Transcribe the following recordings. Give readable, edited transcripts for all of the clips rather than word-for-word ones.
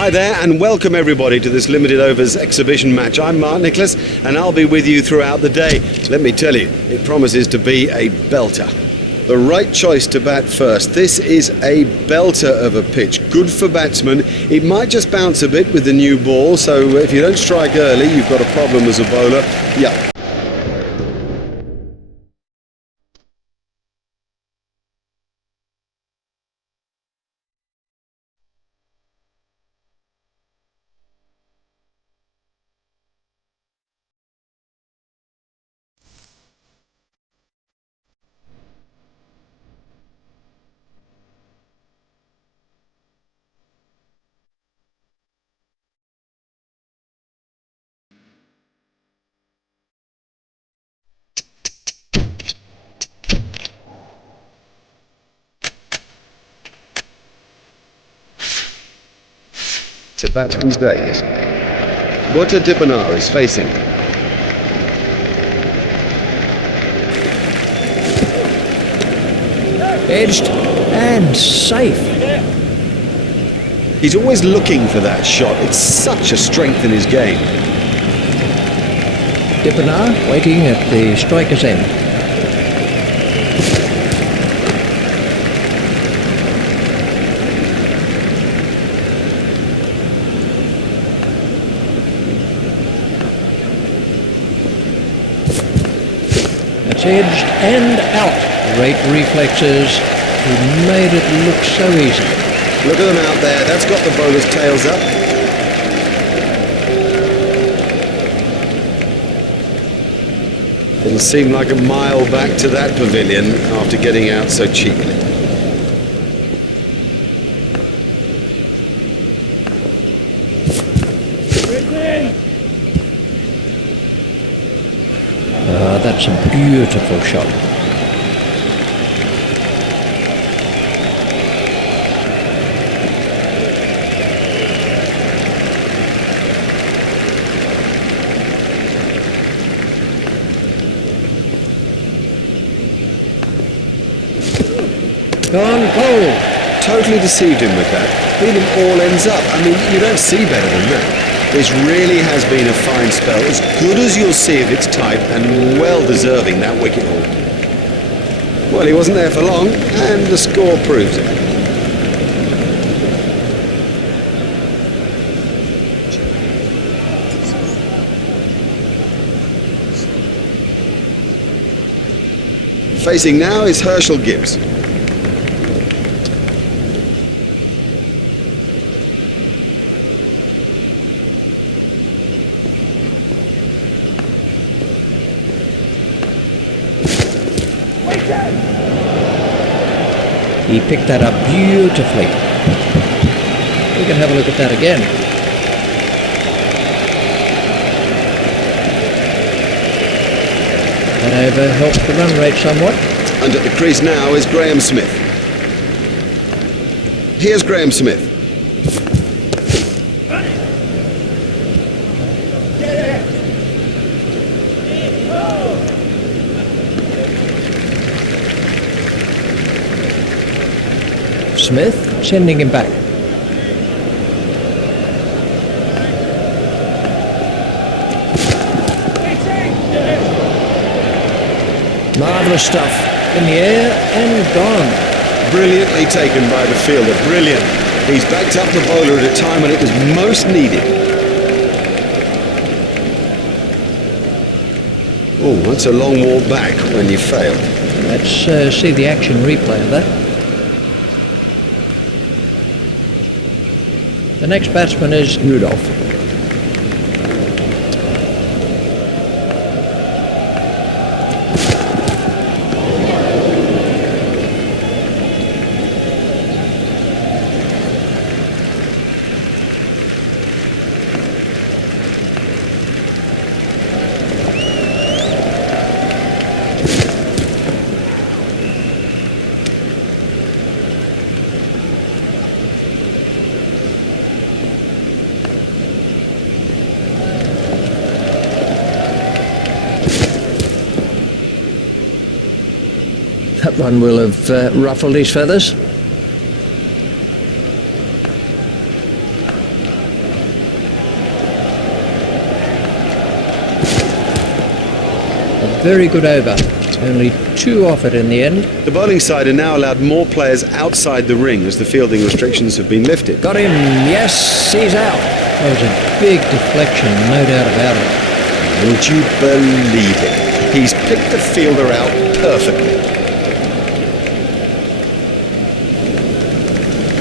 Hi there and welcome everybody to this limited overs exhibition match. I'm Mark Nicholas and I'll be with you throughout the day. Let me tell you, it promises to be a belter. The right choice to bat first. This is a belter of a pitch. Good for batsmen. It might just bounce a bit with the new ball, so if you don't strike early, you've got a problem as a bowler. Yeah. It's a batsman's day, yes. What Dipanar is facing. Edged and safe. He's always looking for that shot. It's such a strength in his game. Dipanar waiting at the striker's end. That's edged and out. Great reflexes. He made it look so easy. Look at them out there. That's got the bowler's tails up. It'll seem like a mile back to that pavilion after getting out so cheaply. That's a beautiful shot. Gone cold. Totally deceived him with that. Beat him all ends up. I mean, you don't see better than that. This really has been a fine spell, as good as you'll see of its type, and well deserving that wicket haul. Well, he wasn't there for long, and the score proves it. Facing now is Herschel Gibbs. He picked that up beautifully. We can have a look at that again. That over helped the run rate somewhat. And at the crease now is Graham Smith. Here's Graham Smith. Smith sending him back. Marvellous stuff. In the air and gone. Brilliantly taken by the fielder. Brilliant. He's backed up the bowler at a time when it was most needed. Oh, that's a long walk back when you fail. Let's see the action replay of that. The next batsman is Rudolph. That one will have ruffled his feathers. very good over. Only 2 off it in the end. The bowling side are now allowed more players outside the ring as the fielding restrictions have been lifted. Got him. Yes, he's out. That was a big deflection, no doubt about it. Would you believe it? He's picked the fielder out perfectly.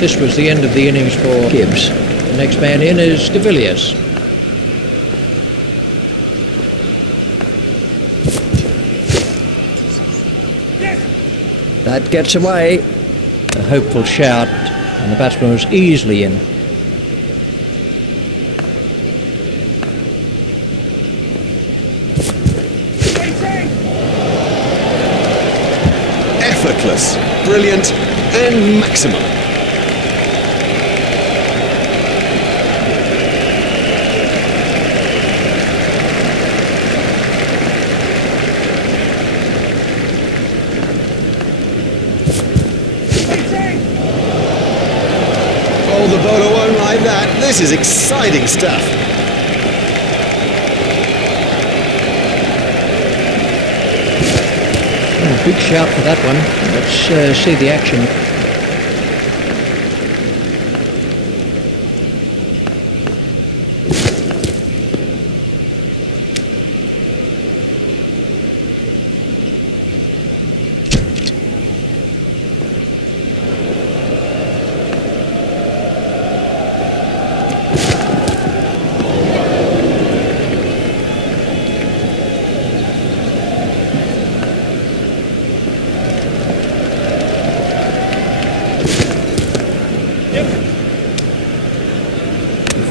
This was the end of the innings for Gibbs. The next man in is De Villiers. That gets away. A hopeful shout, and the batsman was easily in. Effortless, brilliant, and maximum. Oh, the bowler won't like that. This is exciting stuff. Oh, big shout for that one. Let's see the action.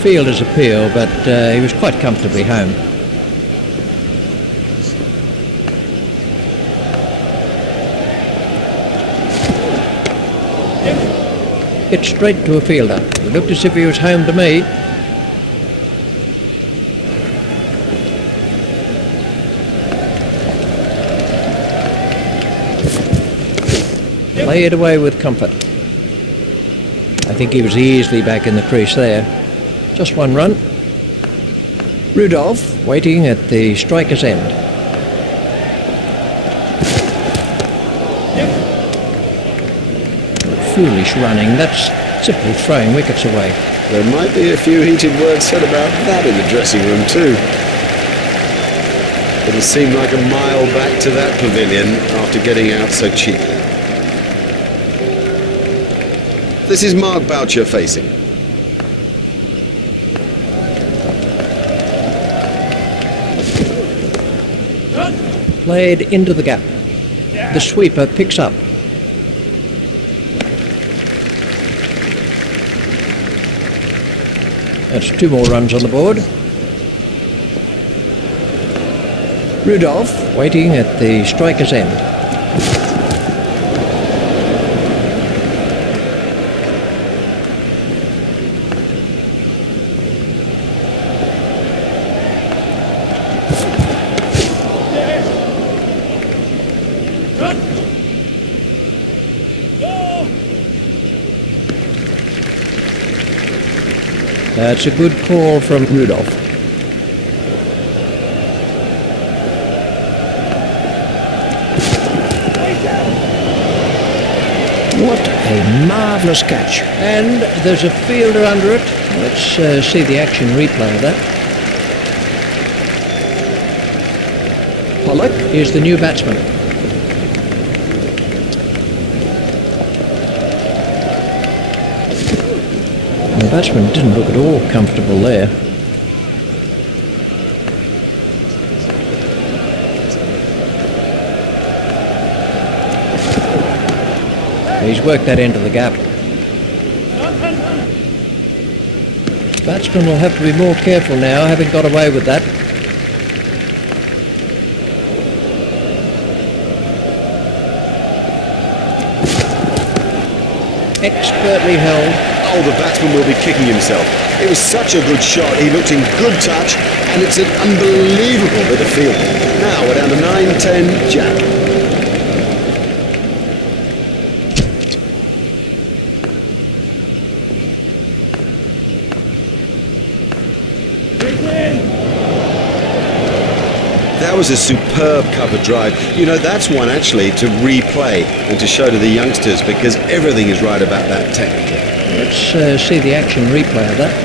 Fielder's appeal, but he was quite comfortably home. Hit straight to a fielder. It looked as if he was home to me. Play it away with comfort. I think he was easily back in the crease there. Just 1 run. Rudolph waiting at the striker's end. Foolish running. That's simply throwing wickets away. There might be a few heated words said about that in the dressing room too. It'll seem like a mile back to that pavilion after getting out so cheaply. This is Mark Boucher facing. Played into the gap. The sweeper picks up. That's 2 more runs on the board. Rudolph waiting at the striker's end. That's a good call from Rudolph. What a marvellous catch. And there's a fielder under it. Let's see the action replay of that. Pollock is the new batsman. The batsman didn't look at all comfortable there. He's worked that into the gap. The batsman will have to be more careful now, having got away with that. Expertly held. Oh, the batsman will be kicking himself. It was such a good shot. He looked in good touch, and it's an unbelievable bit of fielding. Now we're down to 9-10 Jack. That was a superb cover drive. You know, that's one actually to replay and to show to the youngsters, because everything is right about that technically. Let's see the action replay of that.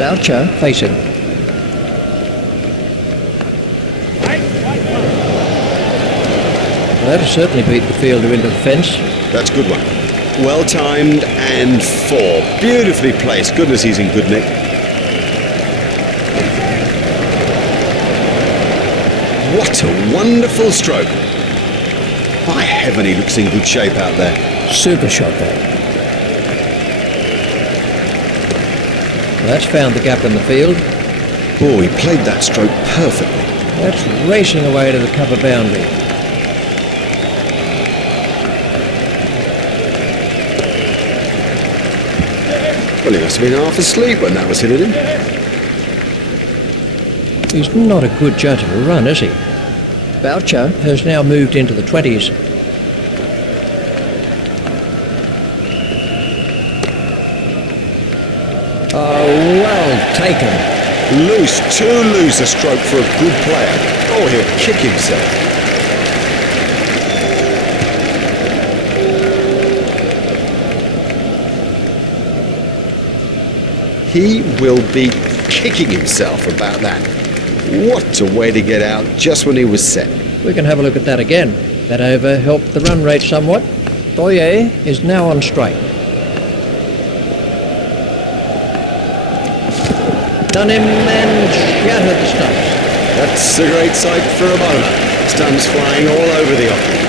Boucher facing. Well, that'll certainly beat the fielder into the fence. That's a good one. Well timed and 4. Beautifully placed. Goodness, he's in good nick. What a wonderful stroke. By heaven, he looks in good shape out there. Super shot there. Well, that's found the gap in the field. Oh, he played that stroke perfectly. That's racing away to the cover boundary. Well, he must have been half asleep when that was hit at him. He's not a good judge of a run, is he? Boucher has now moved into the 20s. Oh, well taken. Loose, too loose a stroke for a good player. Oh, he'll kick himself. He will be kicking himself about that. What a way to get out just when he was set. We can have a look at that again. That over helped the run rate somewhat. Boyer is now on strike. Done him and shattered the stumps. That's a great sight for a bowler. Stumps flying all over the offing.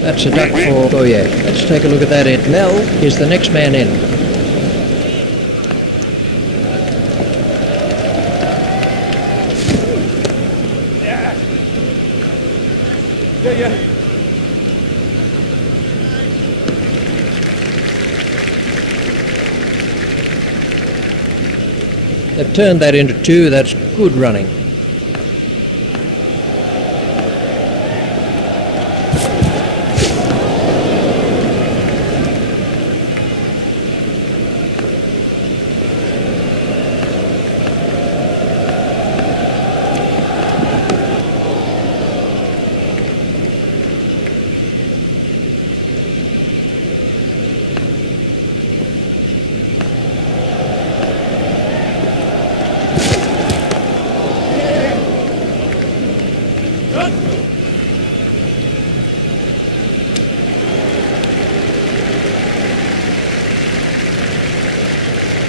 That's a duck for Boyer. Let's take a look at that in. Mel is the next man in. They've turned that into 2. That's good running.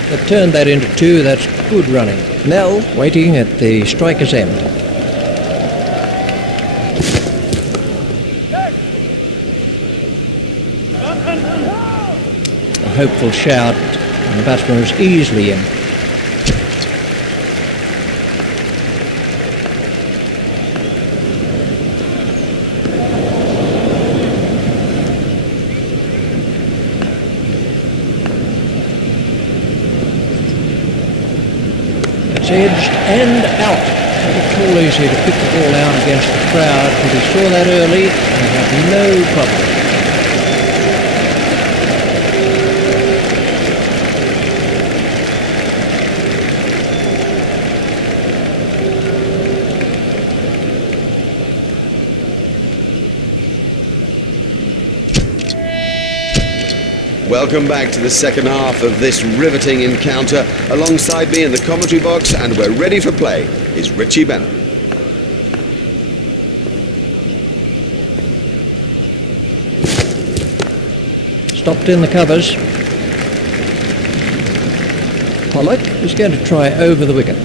They've turned that into 2. That's good running. Mel waiting at the striker's end. A hopeful shout, and the batsman was easily in. Edged and out. Not at all easy to pick the ball out against the crowd, but he saw that early and had no problem. Welcome back to the second half of this riveting encounter. Alongside me in the commentary box, and we're ready for play, is Richie Bennett. Stopped in the covers. Pollock is going to try over the wicket.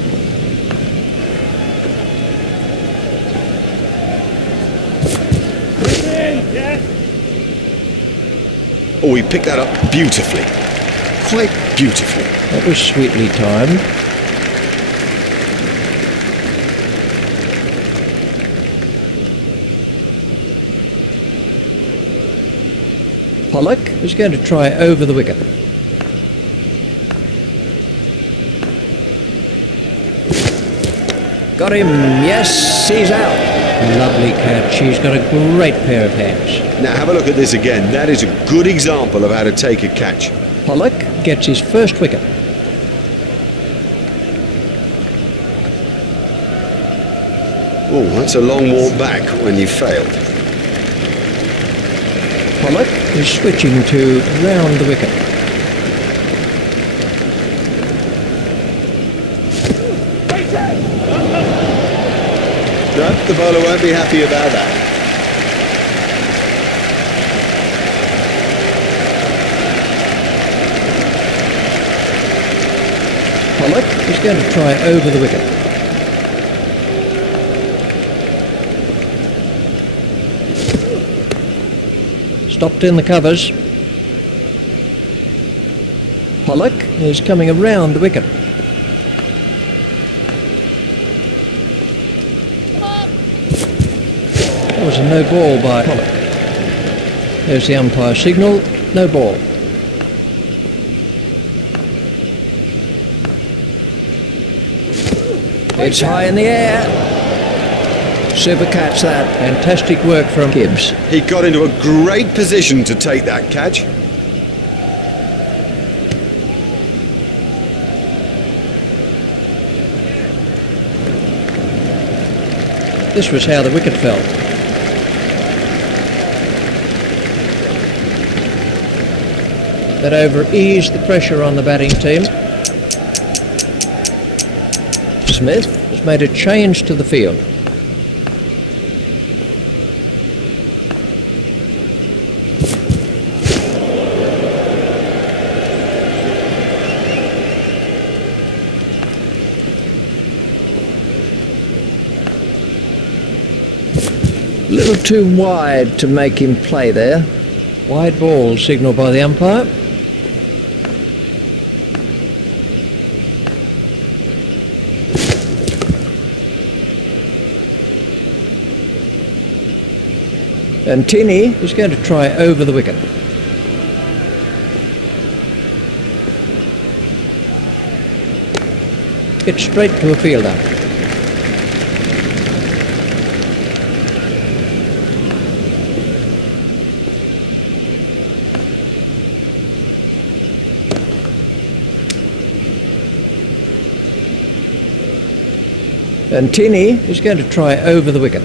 Oh, he picked that up beautifully. Quite beautifully. That was sweetly timed. Pollock is going to try over the wicket. Got him. Yes, he's out. Lovely catch. He's got a great pair of hands. Now have a look at this again. That is a good example of how to take a catch. Pollock gets his first wicket. Oh, that's a long walk back when you failed. Pollock is switching to round the wicket. No, the bowler won't be happy about that. Pollock is going to try over the wicket. Stopped in the covers. Pollock is coming around the wicket. That was a no ball by Pollock. There's the umpire signal, no ball. It's high in the air. Super catch that. Fantastic work from Gibbs. He got into a great position to take that catch. This was how the wicket fell. That over eased the pressure on the batting team. Smith has made a change to the field. A little too wide to make him play there. Wide ball signalled by the umpire. And Tinney is going to try over the wicket. It's straight to a fielder. And Tinney is going to try over the wicket.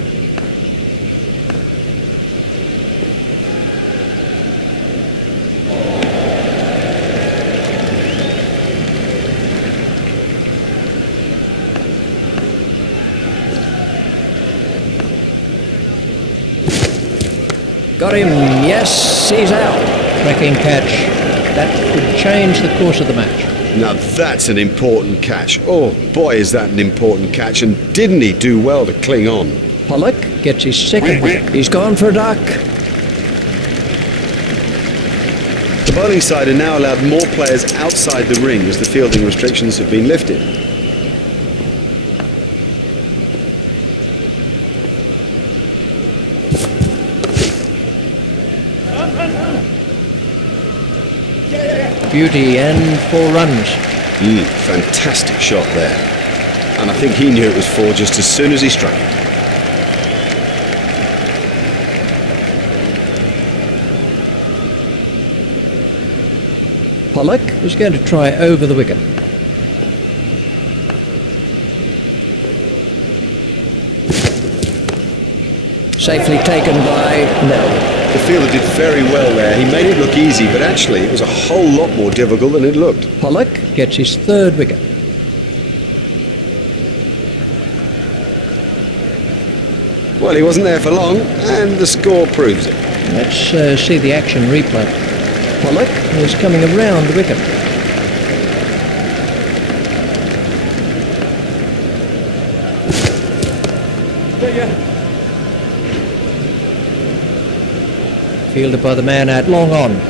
Got him, yes, he's out. Cracking catch. That could change the course of the match. Now that's an important catch. Oh boy, is that an important catch, and didn't he do well to cling on? Pollock gets his second wicket. He's gone for a duck. The bowling side are now allowed more players outside the ring as the fielding restrictions have been lifted. Beauty and 4 runs. Fantastic shot there. And I think he knew it was 4 just as soon as he struck it. Pollock is going to try over the wicket. Safely taken by Nell. The fielder did very well there. He made it look easy, but actually it was a whole lot more difficult than it looked. Pollock gets his 3rd wicket. Well, he wasn't there for long, and the score proves it. Let's see the action replay. Pollock is coming around the wicket. Fielded by the man at long on.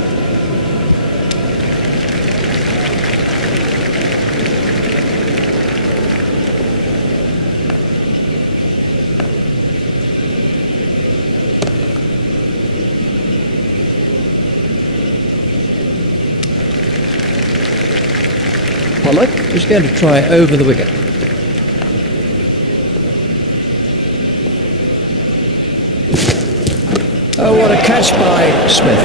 Pollock is going to try over the wicket. Oh, what a catch by Smith.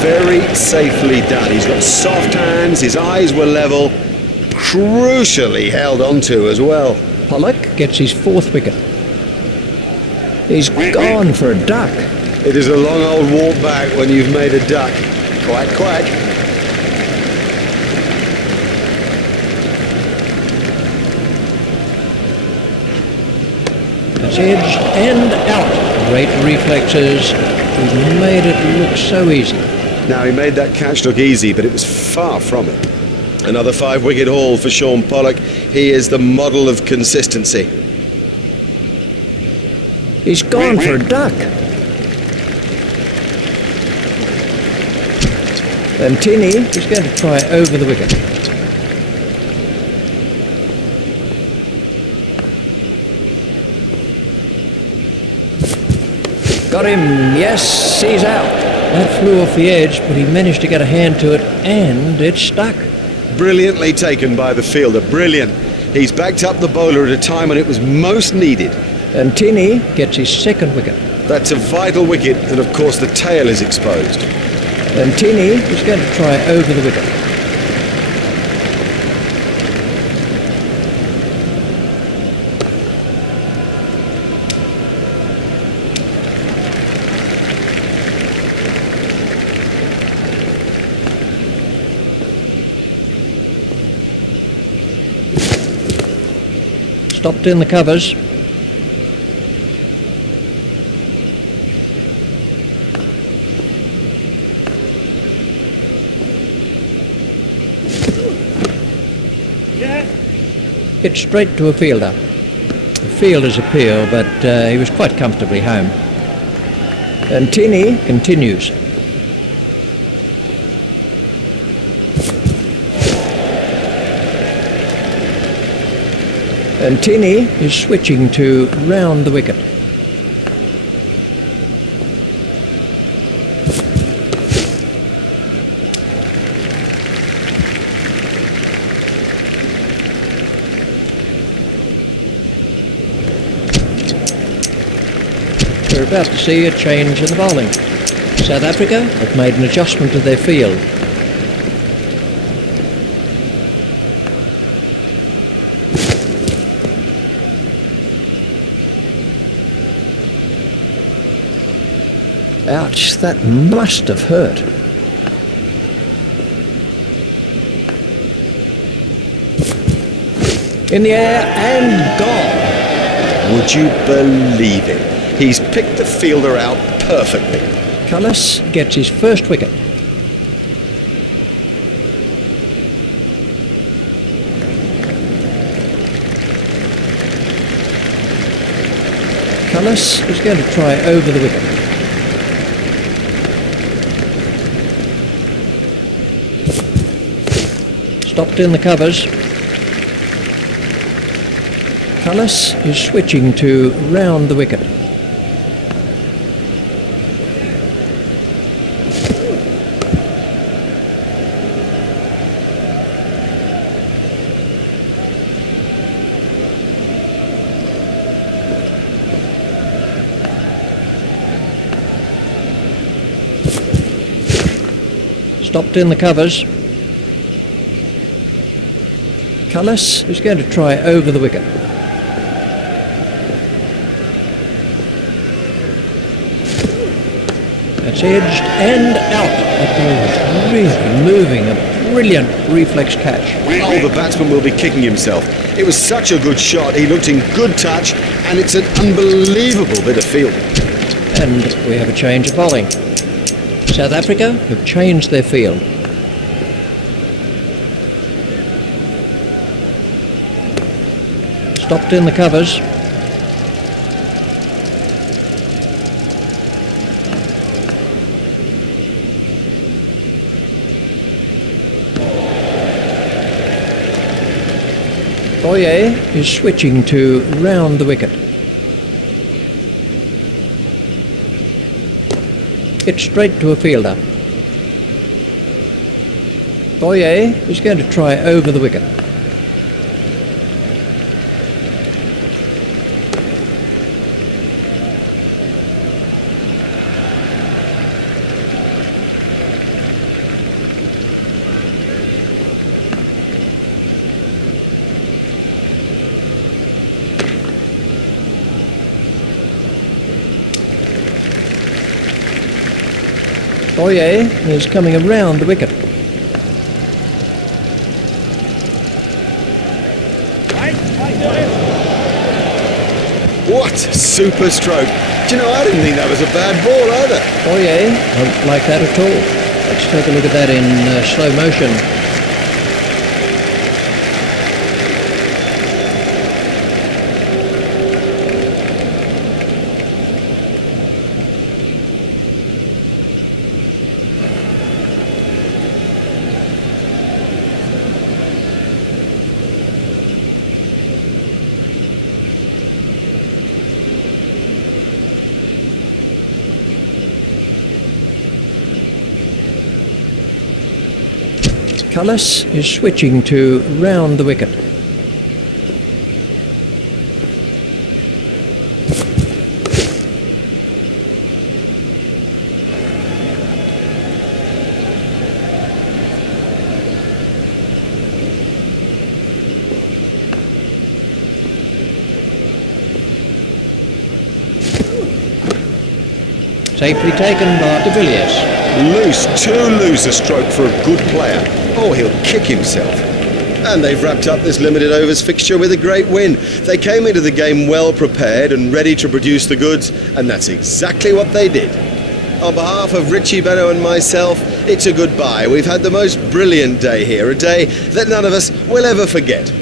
Very safely done. He's got soft hands, his eyes were level, crucially held onto as well. Pollock gets his 4th wicket. He's gone for a duck. It is a long old walk back when you've made a duck. Quack, quack. That's edged and out. Great reflexes. He's made it look so easy. Now, he made that catch look easy, but it was far from it. Another 5-wicket haul for Sean Pollock. He is the model of consistency. He's gone for a duck. And Tinney is going to try over the wicket. Got him. Yes, he's out. That flew off the edge, but he managed to get a hand to it, and it stuck. Brilliantly taken by the fielder. Brilliant. He's backed up the bowler at a time when it was most needed. And Tinney gets his 2nd wicket. That's a vital wicket, and of course the tail is exposed. And Tinney is going to try over the wicket. Stopped in the covers. Hit straight to a fielder. The fielder's appeal, but he was quite comfortably home. And Tinney continues. And Tinney is switching to round the wicket. We're about to see a change in the bowling. South Africa have made an adjustment to their field. Ouch, that must have hurt. In the air and gone. Would you believe it? He's picked the fielder out perfectly. Cullis gets his 1st wicket. Cullis is going to try over the wicket. Stopped in the covers. Cullis is switching to round the wicket. Stopped in the covers. Cullis is going to try over the wicket. That's edged and out. That ball was really moving. A brilliant reflex catch. Oh, the batsman will be kicking himself. It was such a good shot. He looked in good touch, and it's an unbelievable bit of field. And we have a change of bowling. South Africa have changed their field. Stopped in the covers. Boyer is switching to round the wicket. Hit straight to a fielder. Boyer is going to try over the wicket. Boyer is coming around the wicket. What a super stroke. Do you know, I didn't think that was a bad ball either. Boyer won't like that at all. Let's take a look at that in slow motion. Cullis is switching to round the wicket. Safely taken by de Villiers. Loose, too loose a stroke for a good player. Oh, he'll kick himself. And they've wrapped up this limited overs fixture with a great win. They came into the game well prepared and ready to produce the goods, and that's exactly what they did. On behalf of Richie Benno and myself, it's a goodbye. We've had the most brilliant day here, a day that none of us will ever forget.